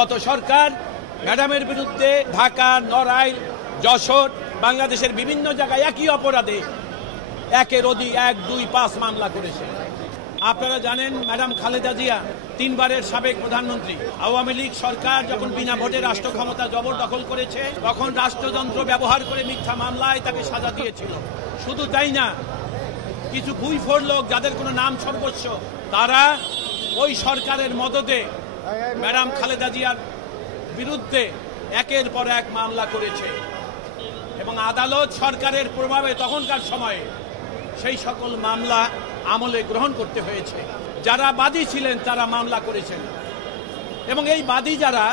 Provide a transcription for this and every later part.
গত সরকার ম্যাডামের বিরুদ্ধে ঢাকা, নড়াইল, যশোর, বাংলাদেশের বিভিন্ন জায়গায় একই অপরাধে 1 2 5 মামলা করেছে। আপনারা জানেন ম্যাডাম খালেদা জিয়া 3 বারের সাবেক প্রধানমন্ত্রী। আওয়ামী লীগ সরকার যখন বিনা ভোটে রাষ্ট্র ক্ষমতা জবরদখল করেছে তখন রাষ্ট্রযন্ত্র ব্যবহার করে মিথ্যা মামলায় তাকে সাজা দিয়েছিল। শুধু তাই না, কিছু ভুইফোড় লোক যাদের কোনো নাম সর্বস্ব, তারা ওই সরকারের মদদে ম্যাডাম খালেদা জিয়ার বিরুদ্ধে একের পর এক মামলা করেছে এবং আদালত সরকারের প্রভাবে তখনকার সময়ে সেই সকল মামলা আমলে গ্রহণ করতে হয়েছে। যারা বাদী ছিলেন তারা মামলা করেছেন এবং এই বাদী যারা,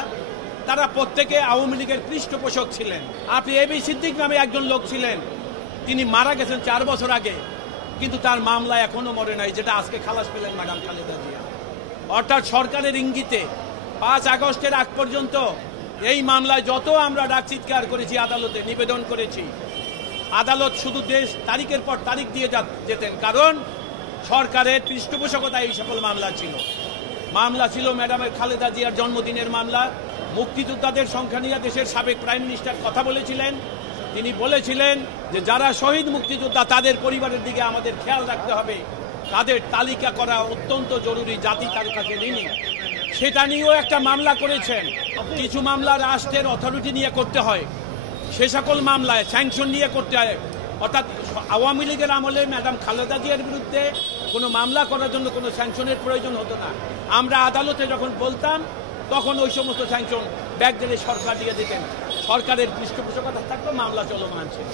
তারা প্রত্যেকে আওয়ামী লীগের পৃষ্ঠপোষক ছিলেন। আপনি এবি সিদ্দিক নামে একজন লোক ছিলেন, তিনি মারা গেছেন 4 বছর আগে, কিন্তু তার মামলা এখনো মরে নাই, যেটা আজকে খালাস পেলেন ম্যাডাম খালেদা জিয়া। অর্থাৎ সরকারের ইঙ্গিতে 5 আগস্টের আগ পর্যন্ত এই মামলায় যত আমরা ডাক চিৎকার করেছি, আদালতে নিবেদন করেছি, আদালত শুধু তারিখের পর তারিখ দিয়ে যেতেন, কারণ সরকারের পৃষ্ঠপোষকতা এই সকল মামলা ছিল। মামলা ছিল ম্যাডামের খালেদা জিয়ার জন্মদিনের মামলা। মুক্তিযোদ্ধাদের সংখ্যা নিয়ে দেশের সাবেক প্রাইম মিনিস্টার কথা বলেছিলেন। তিনি বলেছিলেন যে যারা শহীদ মুক্তিযোদ্ধা তাদের পরিবারের দিকে আমাদের খেয়াল রাখতে হবে, তাদের তালিকা করা অত্যন্ত জরুরি, জাতি তার কাছে ঋণী। সেটা নিয়েও একটা মামলা করেছেন। কিছু মামলা রাষ্ট্রের অথরিটি নিয়ে করতে হয়, সে সকল মামলায় স্যাংশন নিয়ে করতে হয়। অর্থাৎ আওয়ামী লীগের আমলে ম্যাডাম খালেদা জিয়ার বিরুদ্ধে কোনো মামলা করার জন্য কোনো স্যাংশনের প্রয়োজন হতো না। আমরা আদালতে যখন বলতাম তখন ওই সমস্ত স্যাংশন ব্যাগ দিলে সরকার দিয়ে দিতেন। সরকারের পৃষ্ঠপোষকতা থাকতো, মামলা চলমান ছিল।